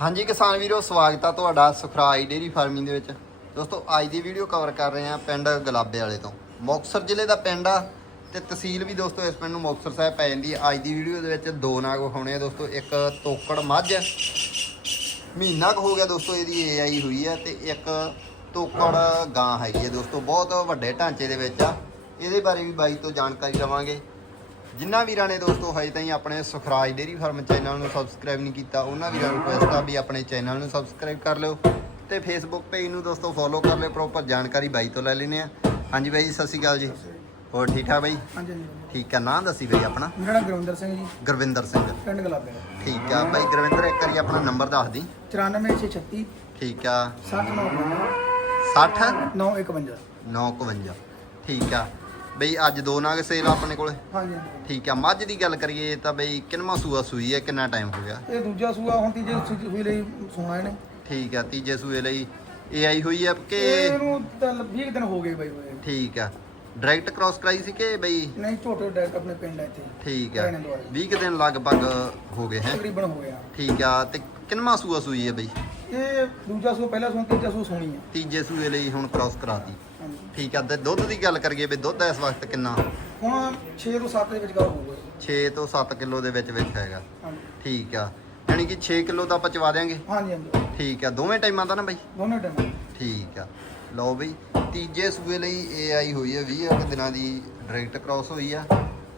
ਹਾਂਜੀ ਕਿਸਾਨ ਵੀਰੋ, ਸਵਾਗਤ ਆ ਤੁਹਾਡਾ ਸੁਖਰਾਜ ਡੇਰੀ ਫਾਰਮਿੰਗ ਦੇ ਵਿੱਚ। ਦੋਸਤੋ, ਅੱਜ ਦੀ ਵੀਡੀਓ ਕਵਰ ਕਰ ਰਹੇ ਆ ਪਿੰਡ ਗੁਲਾਬੇ ਵਾਲੇ ਤੋਂ। ਮੁਕਤਸਰ ਜ਼ਿਲ੍ਹੇ ਦਾ ਪਿੰਡ ਆ ਤੇ ਤਹਿਸੀਲ ਵੀ ਦੋਸਤੋ ਇਸ ਪਿੰਡ ਨੂੰ ਮੁਕਤਸਰ ਸਾਹਿਬ ਪੈ ਜਾਂਦੀ ਹੈ ਅੱਜ ਦੀ ਵੀਡੀਓ ਦੇ ਵਿੱਚ ਦੋ ਨਾਗ ਵਿਖਾਉਣੇ ਆ ਦੋਸਤੋ, ਇੱਕ ਤੋਕੜ ਮੱਝ, ਮਹੀਨਾ ਕੁ ਹੋ ਗਿਆ ਦੋਸਤੋ ਇਹਦੀ ਏ ਆਈ ਹੋਈ ਹੈ ਤੇ ਇੱਕ ਤੋਕੜ ਗਾਂ ਹੈਗੀ ਹੈ ਦੋਸਤੋ, ਬਹੁਤ ਵੱਡੇ ਢਾਂਚੇ ਦੇ ਵਿੱਚ ਆ। ਇਹਦੇ ਬਾਰੇ ਵੀ ਬਾਈ ਤੋਂ ਜਾਣਕਾਰੀ ਲਵਾਂਗੇ। ਜਿਨ੍ਹਾਂ ਵੀਰਾਂ ਨੇ ਦੋਸਤੋ ਹਜੇ ਤਾਈਂ ਆਪਣੇ ਸੁਖਰਾਜ ਡੇਰੀ ਫਾਰਮ ਚੈਨਲ ਨੂੰ ਸਬਸਕ੍ਰਾਈਬ ਨਹੀਂ ਕੀਤਾ ਉਹਨਾਂ ਵੀਰਾਂ ਨੂੰ ਰਿਕੁਐਸਟ ਆ ਵੀ ਆਪਣੇ ਚੈਨਲ ਨੂੰ ਸਬਸਕ੍ਰਾਈਬ ਕਰ ਲਿਓ ਤੇ ਫੇਸਬੁੱਕ ਪੇਜ ਨੂੰ ਦੋਸਤੋ ਫੋਲੋ ਕਰ ਲਿਓ ਪ੍ਰੋਪਰ ਜਾਣਕਾਰੀ ਬਾਈ ਤੋਂ ਲੈ ਲੈਨੇ ਆ ਹਾਂਜੀ ਬਾਈ ਜੀ ਸਤਿ ਸ਼੍ਰੀ ਅਕਾਲ ਜੀ। ਹੋਰ ਠੀਕ ਠਾਕ ਬਾਈ? ਹਾਂਜੀ ਹਾਂਜੀ ਠੀਕ ਆ ਨਾਂ ਦੱਸੀ ਬਾਈ ਆਪਣਾ? ਮੇਰਾ ਨਾਮ ਗੁਰਵਿੰਦਰ ਸਿੰਘ ਜੀ। ਗੁਰਵਿੰਦਰ ਸਿੰਘ। ਪਿੰਡ ਗਲਾਬੇ ਠੀਕ ਆ ਬਾਈ ਗੁਰਵਿੰਦਰ ਇੱਕ ਵਾਰੀ ਆਪਣਾ ਨੰਬਰ ਦੱਸ ਦੀ। 94636 ਠੀਕ ਆ। 69 60 951 951 ਠੀਕ ਆ। ਬਈ ਅੱਜ ਦੋ ਨਾਗ ਸੇਲ ਆਪਣੇ ਕੋਲੇ। ਹਾਂਜੀ। ਹਾਂਜੀ ਠੀਕ ਆ ਮੱਝ ਦੀ ਗੱਲ ਕਰੀਏ ਤਾਂ ਬਈ ਕਿੰਨਵਾਂ ਸੂਆ ਸੂਈ ਹੈ ਕਿੰਨਾ ਟਾਈਮ ਹੋ ਗਿਆ? ਇਹ ਦੂਜਾ ਸੂਆ ਹੁਣ ਤੀਜੇ ਸੂਈ ਹੋਈ ਲਈ ਸੋਣਾ ਇਹਨੇ। ਠੀਕ ਆ ਤੀਜੇ ਸੂਏ ਲਈ ਏਆਈ ਹੋਈ ਆ ਕਿ ਇਹਨੂੰ ਤਾਂ 20 ਦਿਨ ਹੋ ਗਏ ਬਾਈ ਹੋਏ ਠੀਕ ਆ ਡਾਇਰੈਕਟ ਕ੍ਰਾਸ ਕਰਾਈ ਸੀ ਕਿ ਬਈ ਨਹੀਂ ਝੋਟੇ ਡਾਇਰੈਕਟ ਆਪਣੇ ਪਿੰਡ ਆ ਇੱਥੇ। ਠੀਕ ਆ ਰਹਿਣੇ ਦੁਆਲੇ। 20 ਕੁ ਦਿਨ ਲਗਭਗ ਹੋ ਗਏ ਹੈ। ਤਕਰੀਬਨ ਹੋ ਗਿਆ। ਠੀਕ ਆ ਤੇ ਕਿੰਨਵਾਂ ਸੂਆ ਸੂਈ ਹੈ ਬਈ? ਇਹ ਦੂਜਾ ਸੂਆ ਪਹਿਲਾ ਸੂਆ ਤੀਜਾ ਸੂਆ ਸੋਣੀ ਆ। ਤੀਜੇ ਸੂਏ ਲਈ ਹੁਣ ਕ੍ਰਾਸ ਕਰਾਤੀ। ਠੀਕ ਆ ਤੇ ਦੁੱਧ ਦੀ ਗੱਲ ਕਰੀਏ ਬਈ ਦੁੱਧ ਇਸ ਵਕਤ ਕਿੰਨਾ? ਹੁਣ 6 ਤੋਂ 7 ਦੇ ਵਿਚਕਾਰ ਹੋਊਗਾ 6 ਤੋਂ 7 ਕਿਲੋ ਦੇ ਵਿੱਚ ਵਿੱਚ ਹੈਗਾ। ਹਾਂਜੀ। ਠੀਕ ਆ। ਯਾਨੀ ਕਿ 6 ਕਿਲੋ ਤਾਂ ਆਪਾਂ ਚਵਾ ਦਿਆਂਗੇ? ਹਾਂਜੀ ਹਾਂਜੀ। ਠੀਕ ਆ। ਦੋਵੇਂ ਟਾਈਮਾਂ ਦਾ ਨਾ ਬਈ? ਦੋਨੇ ਟਾਈਮ ਠੀਕ ਆ। ਲਓ ਬਈ ਤੀਜੇ ਸੂਏ ਲਈ ਏਆਈ ਹੋਈ ਹੈ 20 ਕੁ ਦਿਨਾਂ ਦੀ ਡਾਇਰੈਕਟ ਕ੍ਰਾਸ ਹੋਈ ਆ।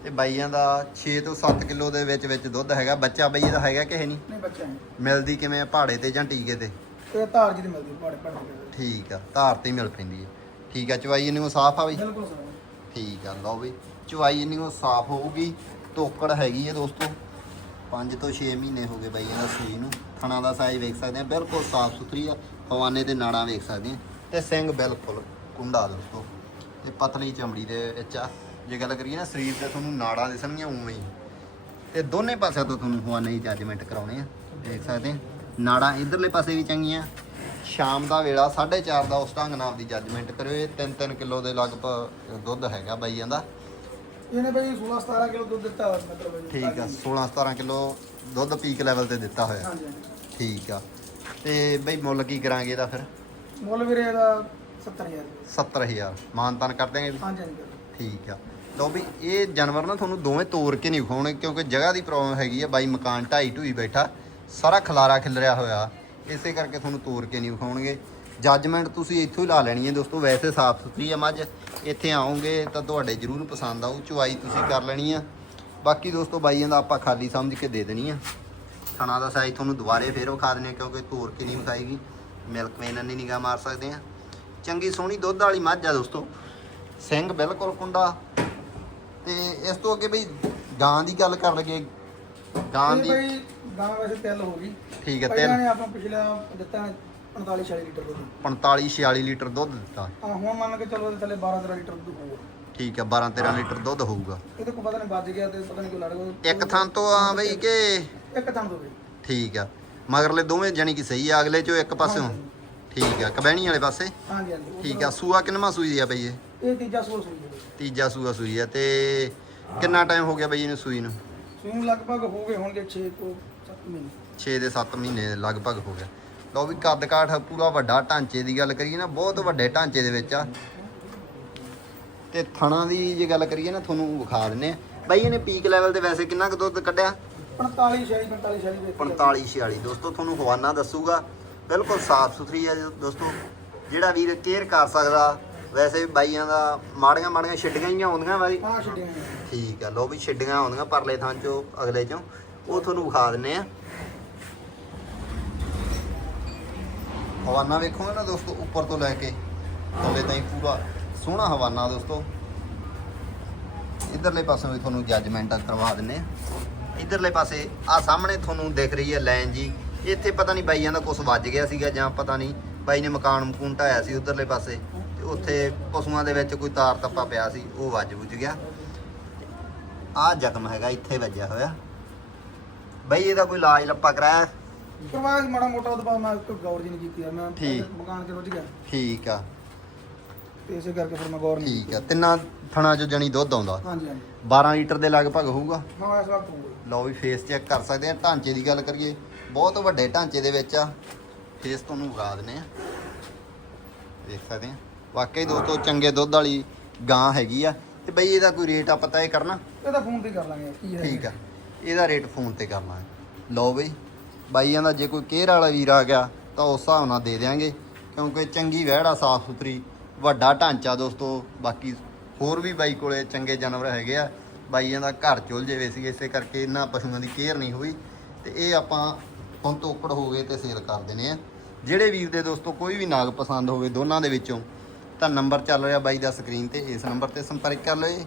ਤੇ ਬਾਈਆਂ ਦਾ 6 ਤੋਂ 7 ਕਿਲੋ ਦੇ ਵਿੱਚ ਵਿੱਚ ਦੁੱਧ ਹੈਗਾ। ਬੱਚਾ ਬਈ ਇਹਦਾ ਹੈਗਾ ਕਿ ਹੈ ਨਹੀਂ? ਨਹੀਂ ਬੱਚਾ ਹੈ। ਮਿਲਦੀ ਕਿਵੇਂ ਆ, ਪਹਾੜੇ ਤੇ ਜਾਂ ਟੀਕੇ ਤੇ? ਇਹ ਧਾਰ ਜੀ ਦੀ ਮਿਲਦੀ ਪਹਾੜੇ ਪਹਾੜੇ ਠੀਕ ਆ। ਧਾਰ ਤੇ ਹੀ ਮਿਲ ਪੈਂਦੀ ਹੈ ਠੀਕ ਆ ਚਵਾਈ ਇਹਨੂੰ ਸਾਫ਼ ਆ ਬਈ? ਬਿਲਕੁਲ ਸਰ। ਠੀਕ ਆ ਲਓ ਬਈ ਚਵਾਈ ਇਹਨੂੰ ਸਾਫ਼ ਹੋਊਗੀ ਤੋਕੜ ਹੈਗੀ ਹੈ ਦੋਸਤੋ। 5 ਤੋਂ 6 ਮਹੀਨੇ ਹੋ ਗਏ ਬਾਈ ਇਹਦਾ ਸੂਈ ਨੂੰ। ਥਣਾ ਦਾ ਸਾਈਜ਼ ਵੇਖ ਸਕਦੇ ਆ ਬਿਲਕੁਲ ਸਾਫ਼ ਸੁਥਰੀ ਆ ਹਵਾਨੇ ਤੇ ਨਾੜਾਂ ਵੇਖ ਸਕਦੇ ਆ। ਤੇ ਸਿੰਘ ਬਿਲਕੁਲ ਕੁੰਡਾ ਦੋਸਤੋ। ਤੇ ਪਤਲੀ ਚਮੜੀ ਦੇ ਵਿੱਚ ਆ। ਜੇ ਗੱਲ ਕਰੀਏ ਨਾ ਸਰੀਰ ਤੇ ਤੁਹਾਨੂੰ ਨਾੜਾਂ ਦਿਸਣਗੀਆਂ ਉਵੇਂ ਹੀ। ਤੇ ਦੋਨੇ ਪਾਸਿਆਂ ਤੋਂ ਤੁਹਾਨੂੰ ਹਵਾਨੇ ਦੀ ਜੱਜਮੈਂਟ ਕਰਾਉਣੇ ਆ। ਦੇਖ ਸਕਦੇ ਆ। ਨਾੜਾਂ ਇਧਰਲੇ ਪਾਸੇ ਵੀ ਚੰਗੀਆਂ ਸ਼ਾਮ ਦਾ ਵੇਲਾ 4:30 ਦਾ ਉਸ ਢੰਗ ਨਾਲ ਦੀ ਜੱਜਮੈਂਟ ਕਰਿਓ। ਇਹ 3-3 ਕਿਲੋ ਦੇ ਲਗਭਗ ਦੁੱਧ ਹੈਗਾ ਬਾਈਆਂ ਦਾ ਇਹਨੇ ਬਈ 16 17 ਕਿਲੋ ਦੁੱਧ ਦਿੱਤਾ ਹੋਇਆ ਮਤਲਬ ਜੀ। ਠੀਕ ਆ 16-17 ਕਿਲੋ ਦੁੱਧ ਪੀਕ ਲੈਵਲ ਤੇ ਦਿੱਤਾ ਹੋਇਆ। ਹਾਂਜੀ ਹਾਂਜੀ। ਠੀਕ ਆ। ਤੇ ਬਈ ਮੁੱਲ ਕੀ ਕਰਾਂਗੇ ਇਹਦਾ ਫਿਰ? ਮੁੱਲ ਵੀਰੇ ਇਹਦਾ 70000 70000 ਮਾਨਤਾਨ ਕਰ ਦਿਆਂਗੇ ਵੀ? ਹਾਂਜੀ ਹਾਂਜੀ। ਠੀਕ ਆ। ਲਓ ਵੀ ਇਹ ਜਾਨਵਰ ਨਾ ਤੁਹਾਨੂੰ ਦੋਵੇਂ ਤੋੜ ਕੇ ਨਹੀਂ ਵਿਖਾਉਣੇ ਕਿਉਂਕਿ ਜਗ੍ਹਾ ਦੀ ਪ੍ਰੋਬਲਮ ਹੈਗੀ ਆ। ਬਾਈ ਮਕਾਨ ਢਾਈ ਢੂਈ ਬੈਠਾ। ਸਾਰਾ ਖਲਾਰਾ ਖਿਲਰਿਆ ਹੋਇਆ। ਇਸੇ ਕਰਕੇ ਤੁਹਾਨੂੰ ਤੋੜ ਕੇ ਨਹੀਂ ਵਿਖਾਉਣਗੇ। ਜੱਜਮੈਂਟ ਤੁਸੀਂ ਇੱਥੋਂ ਹੀ ਲਾ ਲੈਣੀ ਹੈ ਦੋਸਤੋ ਵੈਸੇ ਸਾਫ਼ ਸੁਥਰੀ ਆ ਮੱਝ। ਇੱਥੇ ਆਓਗੇ ਤਾਂ ਤੁਹਾਡੇ ਜ਼ਰੂਰ ਪਸੰਦ ਆਊ ਚੁਆਈ ਤੁਸੀਂ ਕਰ ਲੈਣੀ ਆ। ਬਾਕੀ ਦੋਸਤੋ ਬਾਈਆਂ ਦਾ ਆਪਾਂ ਖਾਲੀ ਸਮਝ ਕੇ ਦੇ ਦੇਣੀ ਆ। ਥਣਾ ਦਾ ਸਾਈਜ਼ ਤੁਹਾਨੂੰ ਦੁਬਾਰੇ ਫੇਰ ਵਿਖਾ ਆ ਕਿਉਂਕਿ ਤੋੜ ਕੇ ਨਹੀਂ ਵਿਖਾਏਗੀ ਮਿਲਕ ਵੇਨ ਨਹੀਂ ਨਿਗਾਹ ਮਾਰ ਸਕਦੇ ਆ ਚੰਗੀ ਸੋਹਣੀ ਦੁੱਧ ਵਾਲੀ ਮੱਝ ਆ ਦੋਸਤੋ। ਸਿੰਘ ਬਿਲਕੁਲ ਕੁੰਡਾ। ਤੇ ਇਸ ਤੋਂ ਅੱਗੇ ਬਈ ਗਾਂ ਦੀ ਗੱਲ ਕਰ ਲਈਏ ਗਾਂ ਦੀ ਗਾਂ ਵੈਸੇ ਤਿਲ ਹੋ ਗਈ। ਠੀਕ ਹੈ ਪਹਿਲਾਂ ਤਿੰਨ ਨੇ ਆਪਾਂ ਪਿਛਲਾ ਦਿੱਤਾ 45 46 ਲੀਟਰ ਦੁੱਧ। 45 46 ਲੀਟਰ ਦੁੱਧ ਦਿੱਤਾ। ਆ ਹੁਣ ਮੰਨ ਕੇ ਚੱਲੋ ਇਹਦੇ ਥੱਲੇ 12 13 ਲੀਟਰ ਦੁੱਧ ਹੋਊਗਾ। ਠੀਕ ਹੈ 12 13 ਲੀਟਰ ਦੁੱਧ ਹੋਊਗਾ। ਇਹਦੇ ਕੋਈ ਪਤਾ ਨਹੀਂ ਵੱਜ ਗਿਆ ਤੇ ਪਤਾ ਨਹੀਂ ਕੋਈ ਲੜ ਗਿਆ ਇੱਕ ਥਾਂ ਤੋਂ ਆ ਬਈ ਕਿ? ਇੱਕ ਥਾਂ ਤੋਂ ਬਈ ਠੀਕ ਆ ਮਗਰਲੇ ਦੋਵੇਂ ਜਾਨੀ ਕਿ ਸਹੀ ਆ ਅਗਲੇ ਚੋਂ ਇੱਕ ਪਾਸਿਓਂ ਠੀਕ ਆ ਕਬੈਣੀ ਵਾਲੇ ਪਾਸੇ? ਹਾਂਜੀ ਹਾਂਜੀ ਉਹ ਠੀਕ ਆ ਸੂਆ ਕਿੰਨਵਾਂ ਸੂਈ ਆ ਬਈ ਇਹ? ਇਹ ਤੀਜਾ ਸੂਲ ਸੂਈ ਹੈ ਤੀਜਾ ਸੂਆ ਸੂਈ ਆ ਤੇ ਕਿੰਨਾ ਟਾਈਮ ਹੋ ਗਿਆ ਬਈ ਇਹਨੂੰ ਸੂਈ ਨੂੰ? ਸੂਈ ਲਗਭਗ ਹੋ ਗਏ ਹੋਣਗੇ 6 ਤੋਂ 7 ਮਹੀਨੇ 6 ਦੇ 7 ਮਹੀਨੇ ਲਗਭਗ ਹੋ ਗਿਆ ਲਓ ਵੀ ਕੱਦ ਕਾਠ ਪੂਰਾ ਵੱਡਾ ਢਾਂਚੇ ਦੀ ਗੱਲ ਕਰੀਏ ਨਾ ਬਹੁਤ ਵੱਡੇ ਢਾਂਚੇ ਦੇ ਵਿੱਚ ਆ। ਤੇ ਥਣਾ ਦੀ ਜੇ ਗੱਲ ਕਰੀਏ ਨਾ ਤੁਹਾਨੂੰ ਵਿਖਾ ਦਿੰਨੇ ਬਾਈ ਇਹਨੇ ਪੀਕ ਲੈਵਲ ਤੇ ਵੈਸੇ ਕਿੰਨਾ ਕੁ ਦੁੱਧ ਕੱਢਿਆ? 45 46 45 46 ਦੇ 45 46 ਦੋਸਤੋ ਤੁਹਾਨੂੰ ਹਵਾਨਾ ਦੱਸੂਗਾ। ਬਿਲਕੁਲ ਸਾਫ਼ ਸੁਥਰੀ ਹੈ ਦੋਸਤੋ। ਜਿਹੜਾ ਵੀਰ ਕੇਅਰ ਕਰ ਸਕਦਾ ਵੈਸੇ ਬਾਈਆਂ ਦਾ ਮਾੜੀਆਂ ਮਾੜੀਆਂ ਛਿੱਡੀਆਂ ਹੀ ਆਉਂਦੀਆਂ ਬਾਈ। ਹਾਂ ਛੱਡੀਆਂ। ਠੀਕ ਆ ਲੋ ਵੀ ਛਿੱਡੀਆਂ ਆਉਂਦੀਆਂ ਪਰਲੇ ਥਾਂ ਚੋਂ ਅਗਲੇ ਚੋਂ। ਉਹ ਤੁਹਾਨੂੰ ਵਿਖਾ ਦਿੰਨੇ ਆ। ਹਵਾਨਾ ਵੇਖੋਗੇ ਨਾ ਦੋਸਤੋ, ਉੱਪਰ ਤੋਂ ਲੈ ਕੇ ਥੱਲੇ ਤਾਈਂ ਪੂਰਾ ਸੋਹਣਾ ਹਵਾਨਾ ਦੋਸਤੋ। ਇਧਰਲੇ ਪਾਸੇ ਵੀ ਤੁਹਾਨੂੰ ਜੱਜਮੈਂਟ ਕਰਵਾ ਦਿੰਨੇ ਆ। ਇਧਰਲੇ ਪਾਸੇ ਆ ਸਾਹਮਣੇ ਤੁਹਾਨੂੰ ਦਿਖ ਰਹੀ ਹੈ ਲਾਈਨ ਜੀ। ਇੱਥੇ ਪਤਾ ਨਹੀਂ ਬਾਈਆਂ ਦਾ ਕੁਝ ਵੱਜ ਗਿਆ ਸੀਗਾ ਜਾਂ ਪਤਾ ਨਹੀਂ ਬਾਈ ਨੇ ਮਕਾਨ ਮਕੂਨ ਢਾਇਆ ਸੀ ਉਧਰਲੇ ਪਾਸੇ ਤੇ ਉੱਥੇ ਪਸ਼ੂਆਂ ਦੇ ਵਿੱਚ ਕੋਈ ਤਾਰ ਤੱਪਾ ਪਿਆ ਸੀ, ਉਹ ਵੱਜ ਬੁੱਝ ਗਿਆ। ਆ ਜ਼ਖਮ ਹੈਗਾ, ਇੱਥੇ ਵੱਜਿਆ ਹੋਇਆ। ਬਈ ਇਹਦਾ ਕੋਈ ਇਲਾਜ ਲੱਪਾ ਕਰਾਇਆ? ਕਰਵਾਇਆ ਸੀ ਮਾੜਾ ਮੋਟਾ ਉਹਦੇ ਬਾਅਦ ਮੈਂ ਕੋਈ ਗੌਰ ਜੀ ਨਹੀਂ ਕੀਤੀ ਯਾਰ ਮੈਂ ਠੀਕ। ਮਕਾਨ ਚ ਰੁੱਝ ਗਿਆ ਠੀਕ ਆ। ਤੇ ਇਸੇ ਕਰਕੇ ਫਿਰ ਮੈਂ ਗੌਰ ਨਹੀਂ ਠੀਕ ਆ। ਤਿੰਨਾਂ ਥਣਾ ਚੋਂ ਜਣੀ ਦੁੱਧ ਆਉਂਦਾ। ਹਾਂਜੀ ਹਾਂਜੀ। 12 ਲੀਟਰ ਦੇ ਲਗਭਗ ਹੋਊਗਾ। ਹਾਂ ਇਸ ਵਕਤ ਹੋਊਗਾ। ਲਓ ਵੀ ਫੇਸ ਚੈੱਕ ਕਰ ਸਕਦੇ ਆ। ਢਾਂਚੇ ਦੀ ਗੱਲ ਕਰੀਏ ਬਹੁਤ ਵੱਡੇ ਢਾਂਚੇ ਦੇ ਵਿੱਚ ਆ। ਫੇਸ ਤੁਹਾਨੂੰ ਵਿਖਾ ਦਿੰਦੇ ਆ। ਦੇਖ ਸਕਦੇ ਆ। ਵਾਕਈ ਦੋਸਤੋ ਚੰਗੇ ਦੁੱਧ ਵਾਲੀ ਗਾਂ ਹੈਗੀ ਆ। ਤੇ ਬਈ ਇਹਦਾ ਕੋਈ ਰੇਟ ਆਪਾਂ ਤੈਅ ਕਰਨਾ? ਇਹਦਾ ਫੋਨ ਤੇ ਕਰ ਲਾਂਗੇ ਕੀ ਹੈ ਠੀਕ ਆ। ਇਹਦਾ ਰੇਟ ਫੋਨ ਤੇ ਕਰ ਹੈ ਲਓ ਬਈ, ਬਾਈਆਂ ਦਾ ਜੇ ਕੋਈ ਕੇਅਰ ਵਾਲਾ ਵੀਰ ਆ ਗਿਆ, ਤਾਂ ਉਸ ਹਿਸਾਬ ਨਾਲ ਦੇ ਦਿਆਂਗੇ, ਕਿਉਂਕਿ ਚੰਗੀ ਵਹਿੜਾ ਸਾਫ਼ ਸੁਥਰੀ, ਵੱਡਾ ਢਾਂਚਾ ਦੋਸਤੋ, ਬਾਕੀ ਹੋਰ ਵੀ ਬਾਈ ਕੋਲੇ ਚੰਗੇ ਜਾਨਵਰ ਹੈਗੇ ਆ, ਬਾਈਆਂ ਦਾ ਘਰ ਚੁੱਲ ਜਾਵੇ ਸੀ ਇਸੇ ਕਰਕੇ ਇਹਨਾਂ ਪਸ਼ੂਆਂ ਦੀ ਕੇਅਰ ਨਹੀਂ ਹੋਈ, ਤੇ ਇਹ ਆਪਾਂ ਹੁਣ ਤੋਕੜ ਹੋ ਗਏ ਤੇ ਸੇਲ ਕਰ ਦਿੰਦੇ ਆ ਜਿਹੜੇ ਵੀਰ ਦੇ ਦੋਸਤੋ ਕੋਈ ਵੀ ਨਾਗ ਪਸੰਦ ਹੋਵੇ ਦੋਨਾਂ ਦੇ ਵਿੱਚੋਂ, ਤਾਂ ਨੰਬਰ ਚੱਲ ਰਿਹਾ ਬਾਈ ਦਾ ਸਕਰੀਨ ਤੇ, ਇਸ ਨੰਬਰ ਤੇ ਸੰਪਰਕ ਕਰ ਲਓ ਜੀ।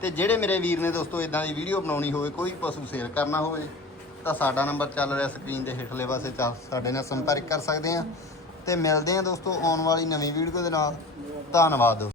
ਤੇ ਜਿਹੜੇ ਮੇਰੇ ਵੀਰ ਨੇ ਦੋਸਤੋ ਇਦਾਂ ਦੀ ਵੀਡੀਓ ਬਣਾਉਣੀ ਹੋਵੇ, ਕੋਈ ਪਸ਼ੂ ਸੇਲ ਕਰਨਾ ਹੋਵੇ, ਤਾਂ ਸਾਡਾ ਨੰਬਰ ਚੱਲ ਰਿਹਾ ਸਕਰੀਨ ਦੇ ਹੇਠਲੇ ਪਾਸੇ ਚਾ- ਸਾਡੇ ਨਾਲ ਸੰਪਰਕ ਕਰ ਸਕਦੇ ਆ ਤੇ ਮਿਲਦੇ ਆ ਦੋਸਤੋ ਆਉਣ ਵਾਲੀ ਨਵੀਂ ਵੀਡੀਓ ਦੇ ਨਾਲ। ਧੰਨਵਾਦ